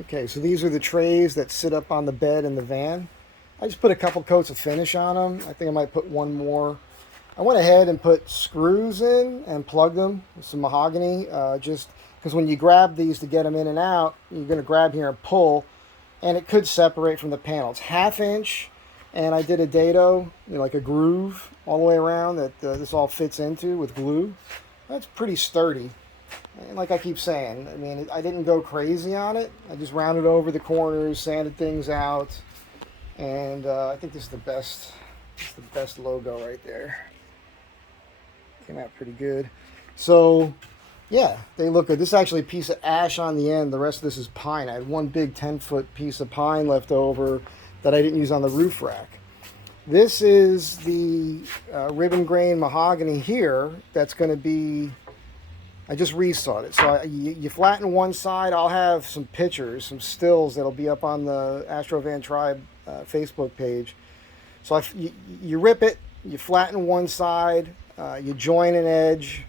Okay, so these are the trays that sit up on the bed in the van. I just put a couple coats of finish on them. I think I might put one more. I went ahead and put screws in and plugged them with some mahogany, just because when you grab these to get them in and out, you're going to grab here and pull, and it could separate from the panel. It's 1/2 inch, and I did a dado, like a groove all the way around that this all fits into with glue. That's pretty sturdy. And like I keep saying, I mean, I didn't go crazy on it. I just rounded over the corners, sanded things out, and I think this is the best. It's the best logo right there. Came out pretty good. So, yeah, they look good. This is actually a piece of ash on the end. The rest of this is pine. I had one big 10-foot piece of pine left over that I didn't use on the roof rack. This is the ribbon grain mahogany here that's going to be, I just resawed it. So you flatten one side. I'll have some pictures, some stills that'll be up on the Astro Van Tribe Facebook page. So you rip it, you flatten one side, you join an edge,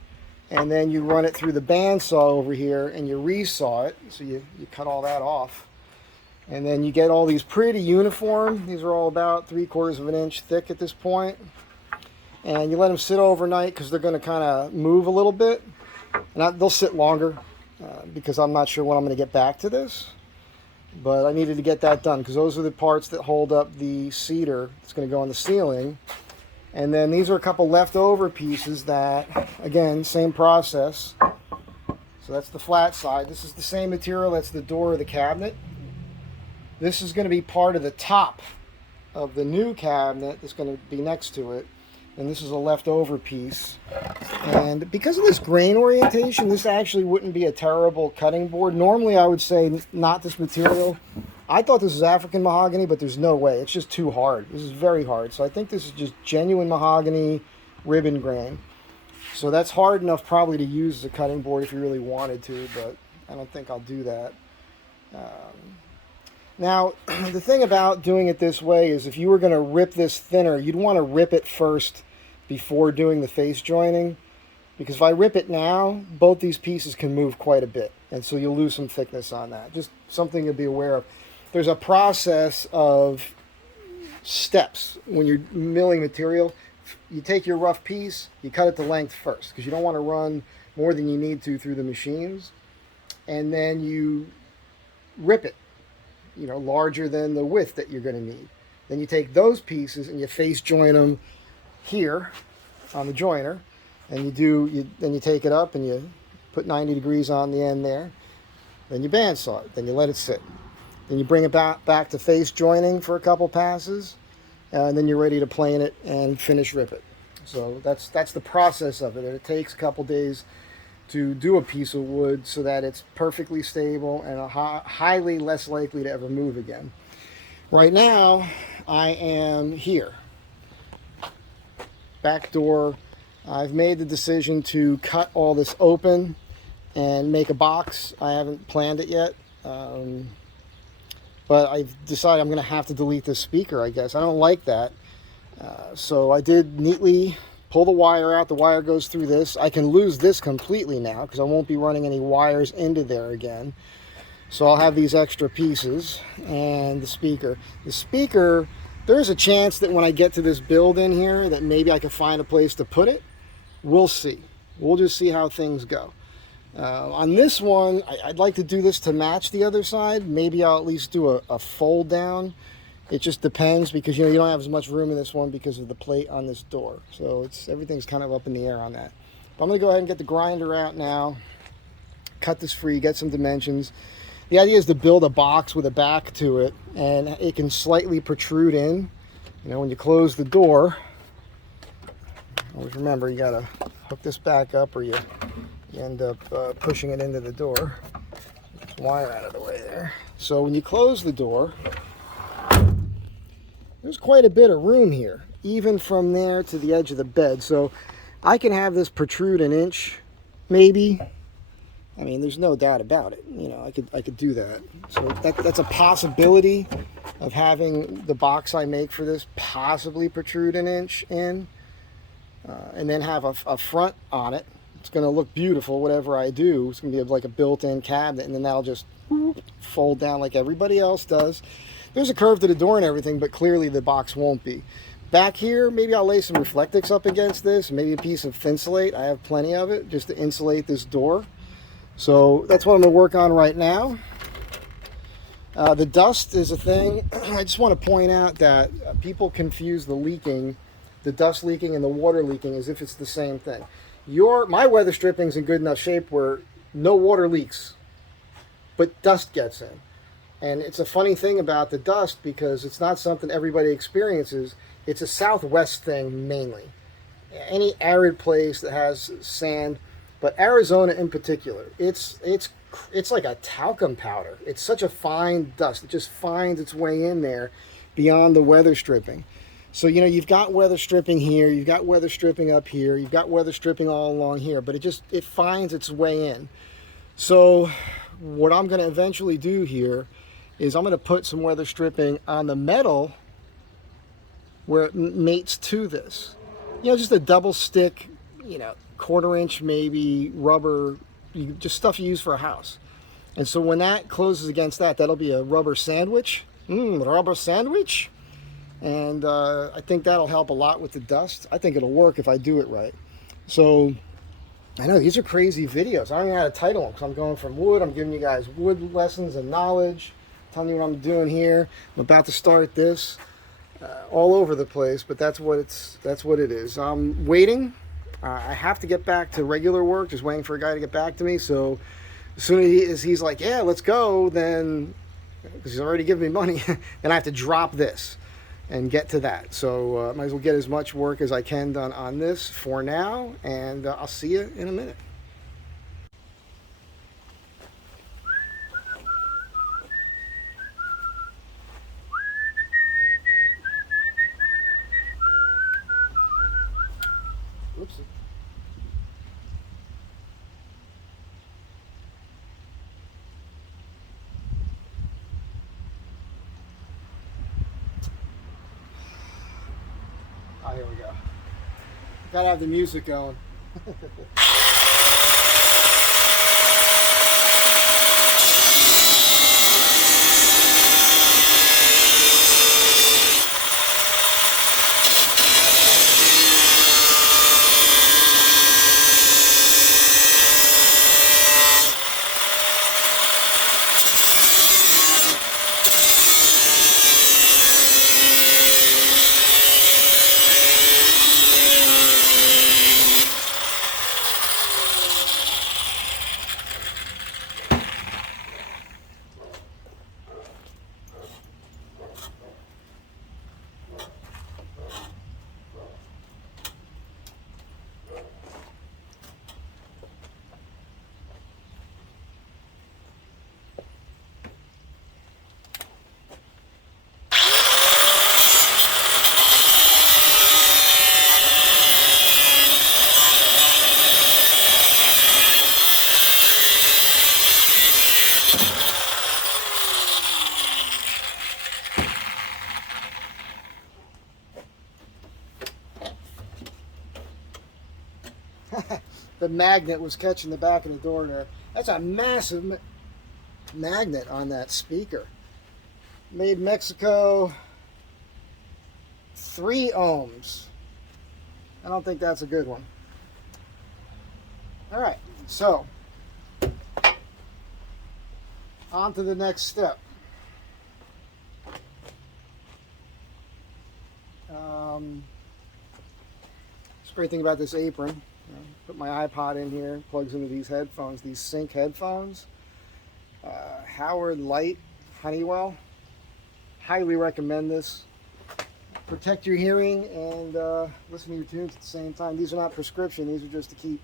and then you run it through the bandsaw over here and you resaw it. So you cut all that off. And then you get all these pretty uniform. These are all about 3/4 of an inch thick at this point. And you let them sit overnight because they're going to kind of move a little bit. And they'll sit longer because I'm not sure when I'm going to get back to this. But I needed to get that done because those are the parts that hold up the cedar that's going to go on the ceiling. And then these are a couple leftover pieces that, again, same process. So that's the flat side. This is the same material that's the door of the cabinet. This is going to be part of the top of the new cabinet that's going to be next to it. And this is a leftover piece. And because of this grain orientation, this actually wouldn't be a terrible cutting board. Normally I would say not this material. I thought this was African mahogany, but there's no way. It's just too hard. This is very hard. So I think this is just genuine mahogany ribbon grain. So that's hard enough probably to use as a cutting board if you really wanted to, but I don't think I'll do that. Now, the thing about doing it this way is if you were going to rip this thinner, you'd want to rip it first before doing the face joining. Because if I rip it now, both these pieces can move quite a bit. And so you'll lose some thickness on that. Just something to be aware of. There's a process of steps when you're milling material. You take your rough piece, you cut it to length first. Because you don't want to run more than you need to through the machines. And then you rip it. Larger than the width that you're going to need. Then you take those pieces and you face join them here on the joiner, and then you take it up and you put 90 degrees on the end there. Then you bandsaw it. Then you let it sit. Then you bring it back to face joining for a couple passes, and then you're ready to plane it and finish rip it. So that's the process of it. And it takes a couple days to do a piece of wood so that it's perfectly stable and highly less likely to ever move again. Right now, I am here. Back door. I've made the decision to cut all this open and make a box. I haven't planned it yet. But I've decided I'm going to have to delete this speaker, I guess. I don't like that. So I did neatly pull the wire out. The wire goes through this. I can lose this completely now because I won't be running any wires into there again. So I'll have these extra pieces and the speaker. The speaker, there's a chance that when I get to this build in here that maybe I can find a place to put it. We'll see. We'll just see how things go. On this one, I'd like to do this to match the other side. Maybe I'll at least do a fold down. It just depends because you don't have as much room in this one because of the plate on this door. So everything's kind of up in the air on that. But I'm going to go ahead and get the grinder out now. Cut this free, get some dimensions. The idea is to build a box with a back to it, and it can slightly protrude in. When you close the door, always remember you got to hook this back up or you end up pushing it into the door. Get this wire out of the way there. So when you close the door, there's quite a bit of room here, even from there to the edge of the bed. So I can have this protrude an inch, maybe. I mean, there's no doubt about it. I could do that. So that's a possibility of having the box I make for this possibly protrude an inch in, and then have a front on it It's going to look beautiful, whatever I do. It's going to be like a built-in cabinet, and then that'll just fold down like everybody else does. There's a curve to the door and everything, but clearly the box won't be. Back here, maybe I'll lay some Reflectix up against this, maybe a piece of Thinsulate. I have plenty of it just to insulate this door. So that's what I'm going to work on right now. The dust is a thing. I just want to point out that people confuse the dust leaking and the water leaking as if it's the same thing. My weather stripping's in good enough shape where no water leaks, but dust gets in. And it's a funny thing about the dust because it's not something everybody experiences. It's a Southwest thing mainly. Any arid place that has sand, but Arizona in particular, it's like a talcum powder. It's such a fine dust. It just finds its way in there beyond the weather stripping. So, you know, you've got weather stripping here, you've got weather stripping up here, you've got weather stripping all along here, but it finds its way in. So what I'm going to eventually do here is I'm going to put some weather stripping on the metal where it mates to this. You know, just a double stick, you know, 1/4 inch maybe rubber, just stuff you use for a house. And so when that closes against that, that'll be a rubber sandwich. Rubber sandwich. And I think that'll help a lot with the dust. I think it'll work if I do it right. So I know these are crazy videos. I don't even know how to title them because I'm going from wood. I'm giving you guys wood lessons and knowledge, telling you what I'm doing here. I'm about to start this. All over the place, but that's what it is. I'm waiting. I have to get back to regular work, just waiting for a guy to get back to me. So as soon as he's like, yeah, let's go, then, because he's already given me money, then I have to drop this and get to that. So might as well get as much work as I can done on this for now, and I'll see you in a minute. Oopsie. Oh, here we go. Gotta have the music going. The magnet was catching the back of the door there. That's a massive magnet on that speaker. Made Mexico, 3 ohms. I don't think that's a good one. All right, so on to the next step. Great thing about this apron, put my iPod in here, plugs into these headphones, these sync headphones. Howard Light Honeywell, highly recommend this. Protect your hearing and listen to your tunes at the same time. These are not prescription, these are just to keep,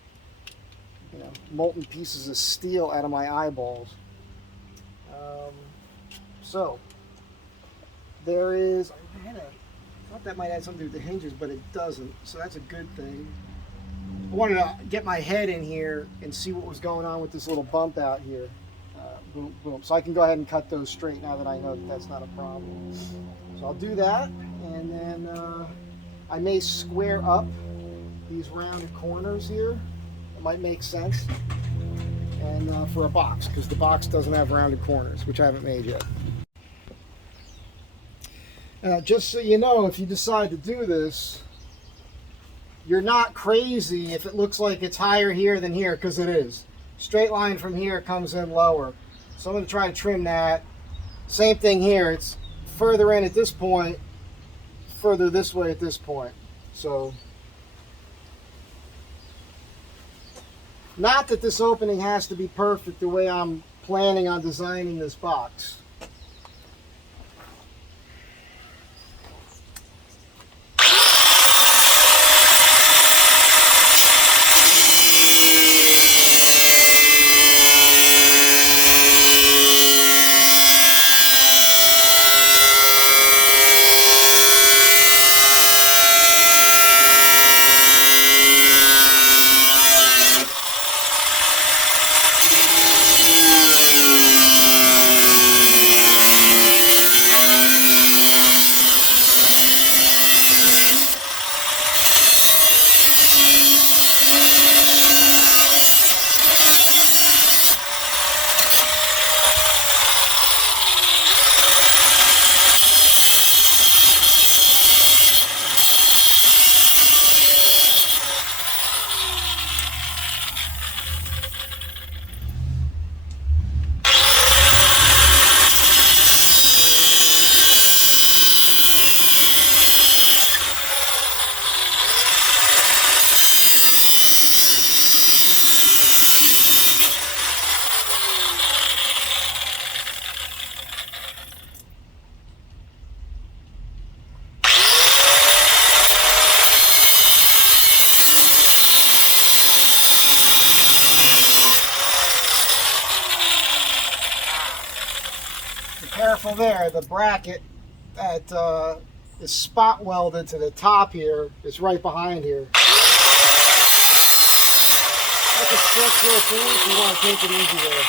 you know, molten pieces of steel out of my eyeballs. So there is, I thought that might have something to do with the hinges, but it doesn't, so that's a good thing. I wanted to get my head in here and see what was going on with this little bump out here. Boom, boom. So I can go ahead and cut those straight now that I know that that's not a problem. So I'll do that, and then I may square up these rounded corners here It might make sense. And for a box, because the box doesn't have rounded corners, which I haven't made yet. Just so you know, if you decide to do this, you're not crazy if it looks like it's higher here than here, because it is. Straight line from here comes in lower. So I'm going to try to trim that. Same thing here. It's further in at this point, further this way at this point. So, not that this opening has to be perfect the way I'm planning on designing this box. Careful there, the bracket that is spot welded to the top here is right behind here. That's a structural thing if you want to take it easy there.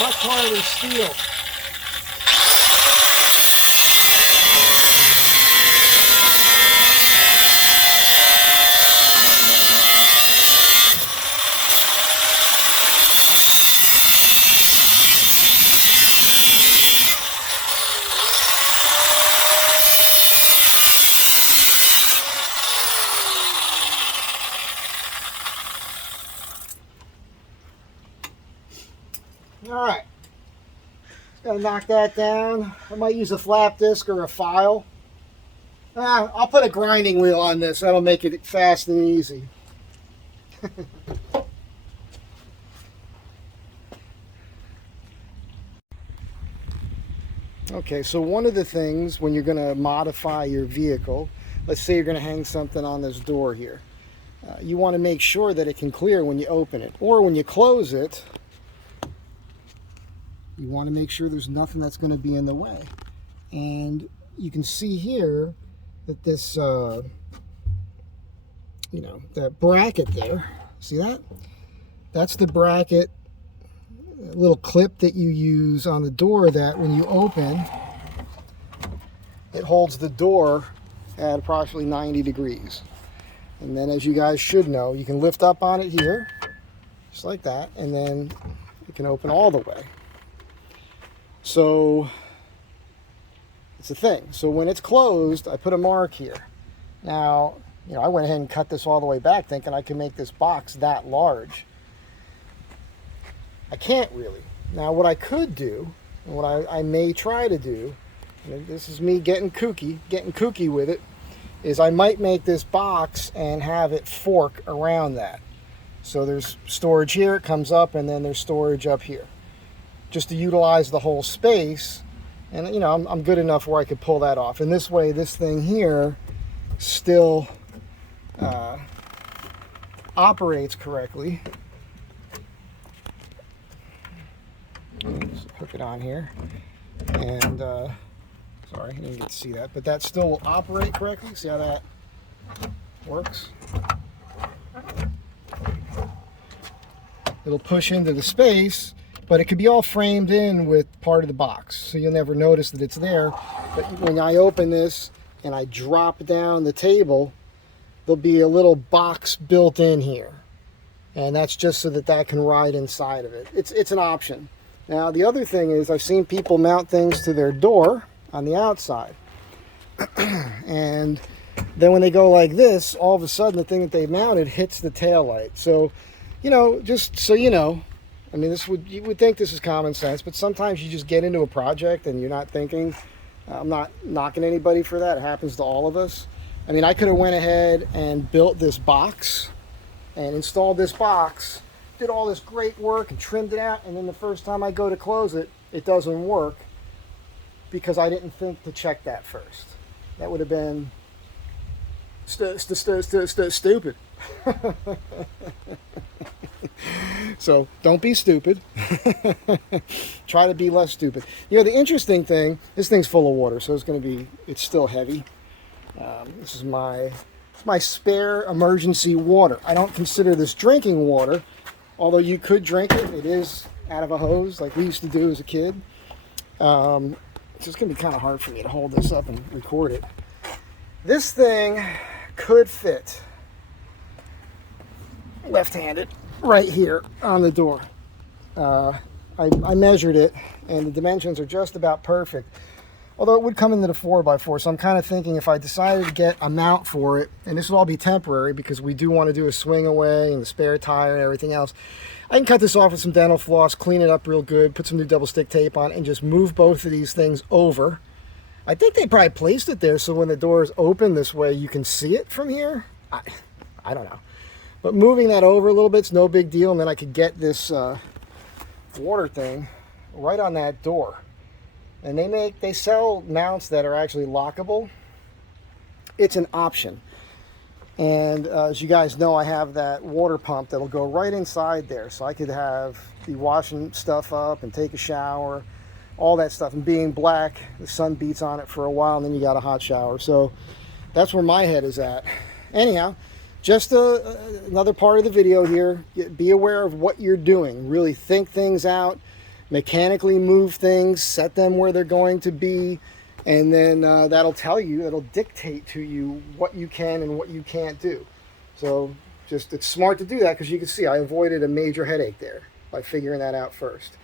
Much harder than steel. All right, gotta knock that down. I might use a flap disc or a file. I'll put a grinding wheel on this. That'll make it fast and easy. Okay, so one of the things when you're going to modify your vehicle, let's say you're going to hang something on this door here, you want to make sure that it can clear when you open it, or when you close it. You want to make sure there's nothing that's going to be in the way. And you can see here that this, that bracket there, see that? That's the bracket, little clip that you use on the door that when you open, it holds the door at approximately 90 degrees. And then, as you guys should know, you can lift up on it here, just like that, and then it can open all the way. So it's a thing. So when it's closed, I put a mark here. Now, I went ahead and cut this all the way back thinking I could make this box that large. I can't really. Now what I could do, and what I may try to do, and this is me getting kooky with it, is I might make this box and have it fork around that. So there's storage here, it comes up, and then there's storage up here, just to utilize the whole space. And you know, I'm good enough where I could pull that off. And this way, this thing here still operates correctly. Just hook it on here, and sorry, I didn't get to see that, but that still will operate correctly. See how that works? It'll push into the space, but it could be all framed in with part of the box, so you'll never notice that it's there. But when I open this and I drop down the table, there'll be a little box built in here, and that's just so that that can ride inside of it. It's an option. Now the other thing is, I've seen people mount things to their door on the outside, and then when they go like this, all of a sudden the thing that they mounted hits the tail light. So, you know, just so you know, I mean, you would think this is common sense, but sometimes you just get into a project and you're not thinking. I'm not knocking anybody for that. It happens to all of us. I mean, I could have went ahead and built this box and installed this box, did all this great work and trimmed it out, and then the first time I go to close it, it doesn't work because I didn't think to check that first. That would have been stupid. So don't be stupid. Try to be less stupid. You know, the interesting thing, this thing's full of water, so it's still heavy. This is my spare emergency water. I don't consider this drinking water, although you could drink it. It is out of a hose like we used to do as a kid. It's just going to be kind of hard for me to hold this up and record it. This thing could fit left-handed right here on the door. I measured it, and the dimensions are just about perfect. Although it would come into the 4x4, so I'm kind of thinking if I decided to get a mount for it, and this will all be temporary because we do want to do a swing away and the spare tire and everything else, I can cut this off with some dental floss, clean it up real good, put some new double stick tape on, and just move both of these things over. I think they probably placed it there so when the door is open this way you can see it from here. I don't know. But moving that over a little bit's no big deal, and then I could get this water thing right on that door. And they sell mounts that are actually lockable. It's an option. And as you guys know, I have that water pump that'll go right inside there. So I could be washing stuff up and take a shower, all that stuff. And being black, the sun beats on it for a while, and then you got a hot shower. So that's where my head is at. Anyhow, just another part of the video here. Be aware of what you're doing. Really think things out. Mechanically move things, set them where they're going to be, and then that'll dictate to you what you can and what you can't do. So it's smart to do that, because you can see I avoided a major headache there by figuring that out first.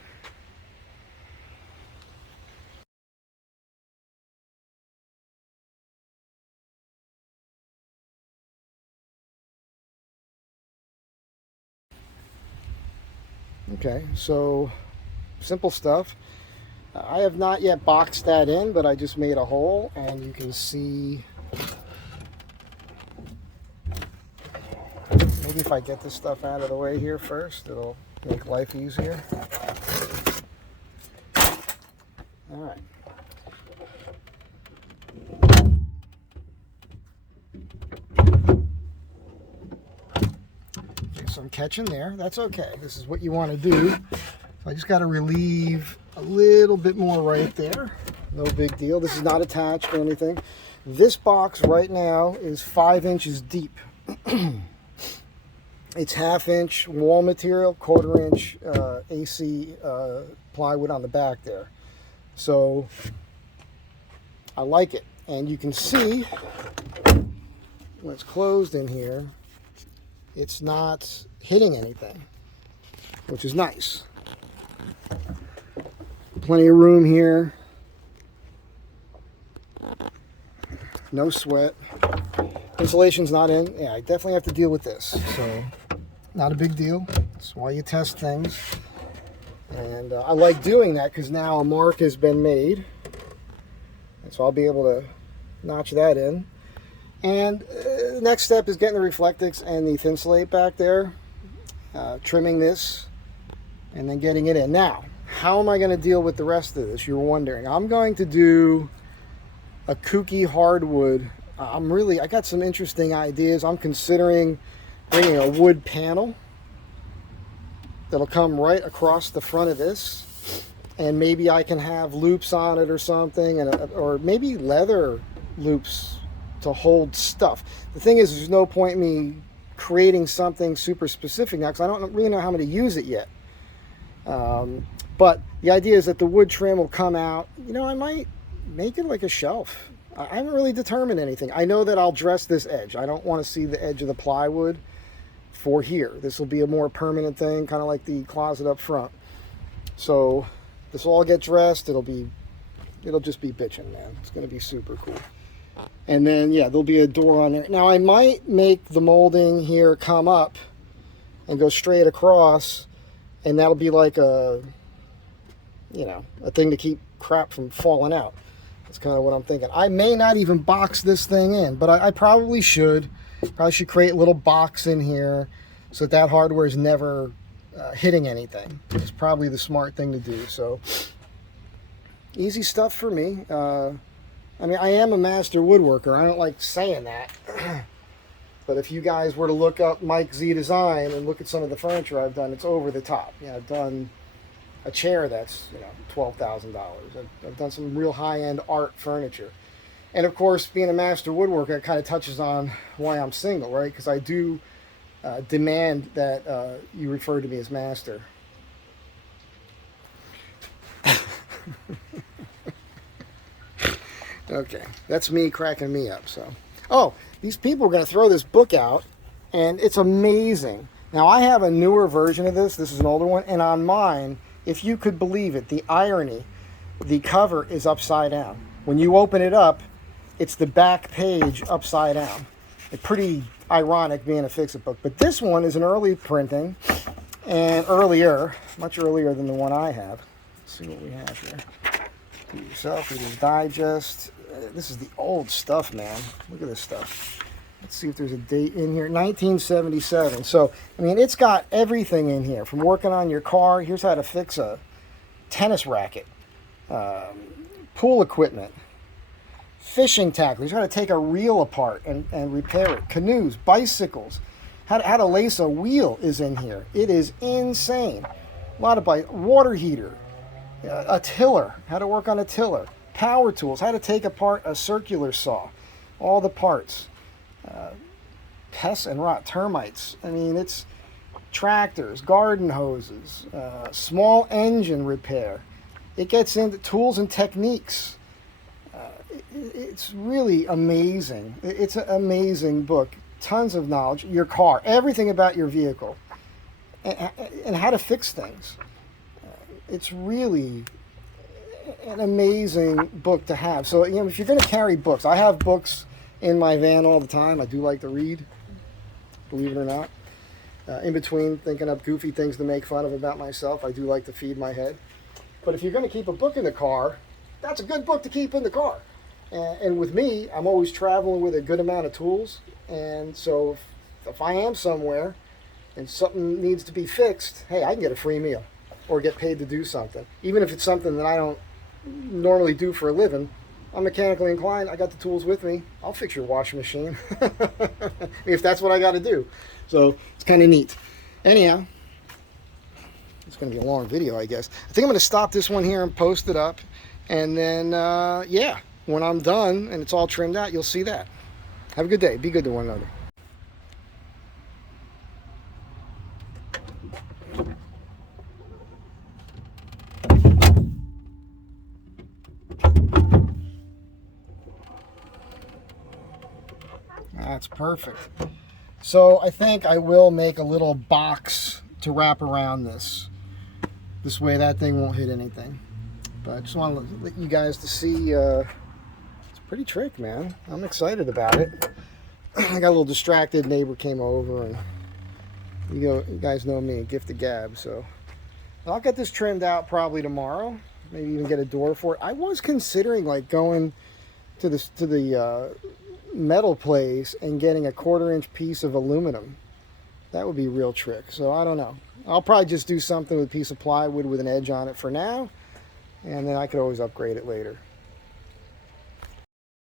Okay, so simple stuff. I have not yet boxed that in, but I just made a hole, and you can see, maybe if I get this stuff out of the way here first, it'll make life easier. All right. Okay, so I'm catching there. That's okay. This is what you want to do. So I just got to relieve a little bit more right there. No big deal. This is not attached or anything. This box right now is 5 inches deep. It's 1/2 inch wall material, 1/4 inch AC plywood on the back there. So I like it. And you can see when it's closed in here, it's not hitting anything, which is nice. Plenty of room here. No sweat. Insulation's not in. Yeah, I definitely have to deal with this. So, not a big deal. That's why you test things. And I like doing that because now a mark has been made. And so I'll be able to notch that in. And the next step is getting the Reflectix and the Thinsulate back there. trimming this and then getting it in. Now, how am I going to deal with the rest of this? You're wondering. I'm going to do a kooky hardwood. I got some interesting ideas. I'm considering bringing a wood panel that'll come right across the front of this, and maybe I can have loops on it or something, or maybe leather loops to hold stuff. The thing is, there's no point in me creating something super specific now because I don't really know how I'm going to use it yet. But the idea is that the wood trim will come out. I might make it like a shelf. I haven't really determined anything. I know that I'll dress this edge. I don't want to see the edge of the plywood for here. This will be a more permanent thing, kind of like the closet up front. So this will all get dressed. It'll just be bitchin', man. It's going to be super cool. And then, yeah, there'll be a door on there. Now, I might make the molding here come up and go straight across, and that'll be like a thing to keep crap from falling out. That's kind of what I'm thinking. I may not even box this thing in, but I probably should. Probably should create a little box in here so that hardware is never hitting anything. It's probably the smart thing to do. So, easy stuff for me. I am a master woodworker. I don't like saying that. But if you guys were to look up Mike Z Design and look at some of the furniture I've done, it's over the top. I've done a chair that's $12,000. I've done some real high-end art furniture. And of course, being a master woodworker, it kind of touches on why I'm single, right? Because I do demand that you refer to me as master. Okay, that's me cracking me up. So, these people are going to throw this book out, and it's amazing. Now, I have a newer version of this. This is an older one, and on mine, if you could believe it, the irony, the cover is upside down. When you open it up, it's the back page upside down. It's pretty ironic being a fix-it book. But this one is an early printing, and much earlier than the one I have. Let's see what we have here. Do it yourself, Reader's Digest. This is the old stuff, man. Look at this stuff. Let's see if there's a date in here. 1977. So, it's got everything in here. From working on your car, here's how to fix a tennis racket, pool equipment, fishing tackle. Here's how to take a reel apart and repair it. Canoes, bicycles, how to lace a wheel is in here. It is insane. A lot of water heater, a tiller, how to work on a tiller, power tools, how to take apart a circular saw, all the parts. Pests and rot, termites. It's tractors, garden hoses, small engine repair. It gets into tools and techniques. It's really amazing. It's an amazing book. Tons of knowledge. Your car, everything about your vehicle, and how to fix things. It's really an amazing book to have. So, if you're going to carry books, I have books in my van all the time. I do like to read, believe it or not. In between thinking up goofy things to make fun of about myself, I do like to feed my head. But if you're going to keep a book in the car, that's a good book to keep in the car. And with me, I'm always traveling with a good amount of tools. And so if I am somewhere and something needs to be fixed, hey, I can get a free meal or get paid to do something. Even if it's something that I don't normally do for a living, I'm mechanically inclined. I got the tools with me. I'll fix your washing machine if that's what I got to do. So it's kind of neat. Anyhow, it's going to be a long video, I guess. I think I'm going to stop this one here and post it up. And then, when I'm done and it's all trimmed out, you'll see that. Have a good day. Be good to one another. That's perfect. So I think I will make a little box to wrap around this. This way that thing won't hit anything. But I just want to let you guys to see, it's a pretty trick, man. I'm excited about it. I got a little distracted. Neighbor came over, and you guys know me, gift of gab. So I'll get this trimmed out probably tomorrow. Maybe even get a door for it. I was considering like going to the metal place and getting a 1/4 inch piece of aluminum That would be a real trick. So I don't know. I'll probably just do something with a piece of plywood with an edge on it for now, and then I could always upgrade it later.